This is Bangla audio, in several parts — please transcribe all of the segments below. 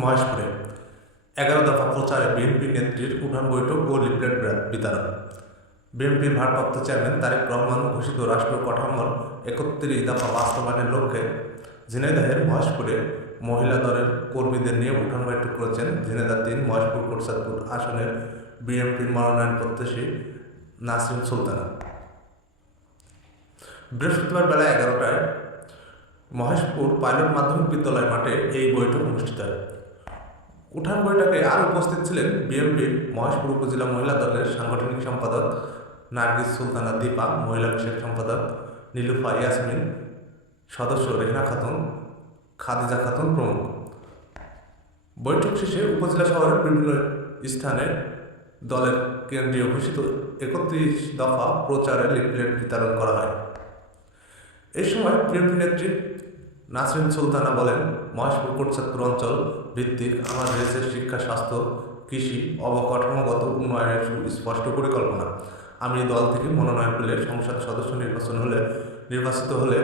মহেশপুরে এগারো দফা প্রচারে বিএনপি নেত্রীর উঠান বৈঠক ও লিফলেট বিতরণ। বিএনপির ভারপ্রাপ্ত চেয়ারম্যান তারেক রহমান ঘোষিত রাষ্ট্রীয় কাঠামোর একত্রিশ দফা বাস্তবায়নের লক্ষ্যে ঝিনাইদহের মহেশপুরে মহিলা দলের কর্মীদের নিয়ে উঠান বৈঠক করেছেন ঝিনাইদহ তিন, মহেশপুর কোটসাদপুর আসনের বিএনপির মনোনয়ন প্রত্যাশী নাসরিন সুলতানা। বৃহস্পতিবার বেলা এগারোটায় মহেশপুর পাইলট মাধ্যমিক বিদ্যালয় মাঠে এই বৈঠক অনুষ্ঠিত হয়। উঠান বৈঠকে আর উপস্থিত ছিলেন বিএনপির মহেশপুর উপজেলা মহিলা দলের সাংগঠনিক সম্পাদক, নার্গিস সুলতানা দীপা, মহিলা বিষয়ক সম্পাদক, নীলুফা ইয়াসমিন, সদস্য রেহনা খাতুন, খাদিজা খাতুন প্রমুখ। বৈঠক শেষে উপজেলা শহরের বিভিন্ন স্থানে দলের কেন্দ্রীয় ঘোষিত একত্রিশ দফা প্রচারে লিফলেট বিতরণ করা হয়। এই সময় বিএনপি নেত্রী নাসরিন সুলতানা বলেন, মহেশপুর কোটচাঁদপুর অঞ্চল ভিত্তিক আমার দেশের শিক্ষা, স্বাস্থ্য, কৃষি, অবকাঠামোগত উন্নয়নের সুস্পষ্ট পরিকল্পনা। আমি দল থেকে মনোনয়ন পেলে সংসদ সদস্য নির্বাচন হলে, নির্বাচিত হলে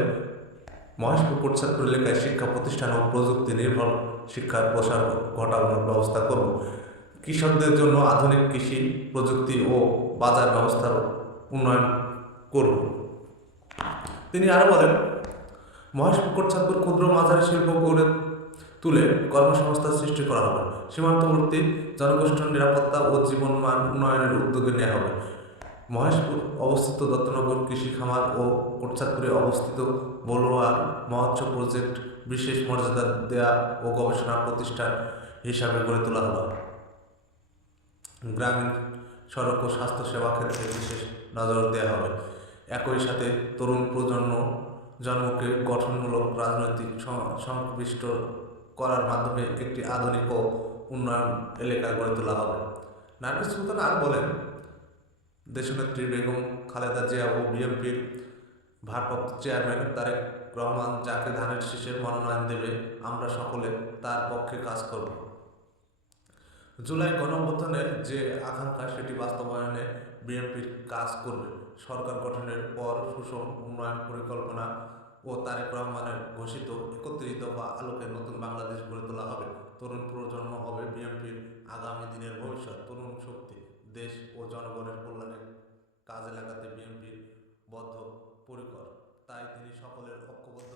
মহেশপুর কোটচাঁদপুর এলাকায় শিক্ষা প্রতিষ্ঠান ও প্রযুক্তি নির্ভর শিক্ষার প্রসার ঘটানোর ব্যবস্থা করব। কৃষকদের জন্য আধুনিক কৃষি প্রযুক্তি ও বাজার ব্যবস্থার উন্নয়ন করব। তিনি আরও বলেন মহেশপুর কোটচাঁদপুর ক্ষুদ্র মাঝারি শিল্প গড়ে তুলে কর্মসংস্থান সৃষ্টি করা হবে। সীমান্তবর্তী জনগোষ্ঠীর নিরাপত্তা ও জীবনমান উন্নয়নের উদ্যোগে নেওয়া হবে। মহেশপুর অবস্থিত দত্তনগর কৃষি খামার ও কোটচাঁদপুরে অবস্থিত বলোয়ার মহোৎসব প্রজেক্ট বিশেষ মর্যাদা দেয়া ও গবেষণা প্রতিষ্ঠান হিসাবে গড়ে তোলা হবে। গ্রামীণ সড়ক ও স্বাস্থ্য সেবা ক্ষেত্রে বিশেষ নজর দেওয়া হবে। একই সাথে তরুণ প্রজন্ম জন্মকে গঠনমূলক রাজনৈতিক সংশ্লিষ্ট করার মাধ্যমে একটি আধুনিক ও উন্নয়ন এলাকা গড়ে তোলা হবে। নার্গিস সুলতান আর বলেন, দেশনেত্রী বেগম খালেদা জিয়া ও বিএনপির ভারপ্রাপ্ত চেয়ারম্যান তারেক রহমান যাকে ধানের শীষের মনোনয়ন দেবে, আমরা সকলে তার পক্ষে কাজ করব। জুলাই গণঅভ্যুত্থানের যে আকাঙ্ক্ষা সেটি বাস্তবায়নে বিএনপির কাজ করবে। সরকার গঠনের পর সুষম উন্নয়ন পরিকল্পনা ও তারেক রহমানের ঘোষিত একত্রিশ দফা আলোকে নতুন বাংলাদেশ গড়ে তোলা হবে। তরুণ প্রজন্ম হবে বিএনপির আগামী দিনের ভবিষ্যৎ। তরুণ শক্তি দেশ ও জনগণের কল্যাণে কাজে লাগাতে বিএনপির বদ্ধ পরিকর তাই তিনি সকলের কল্যাণে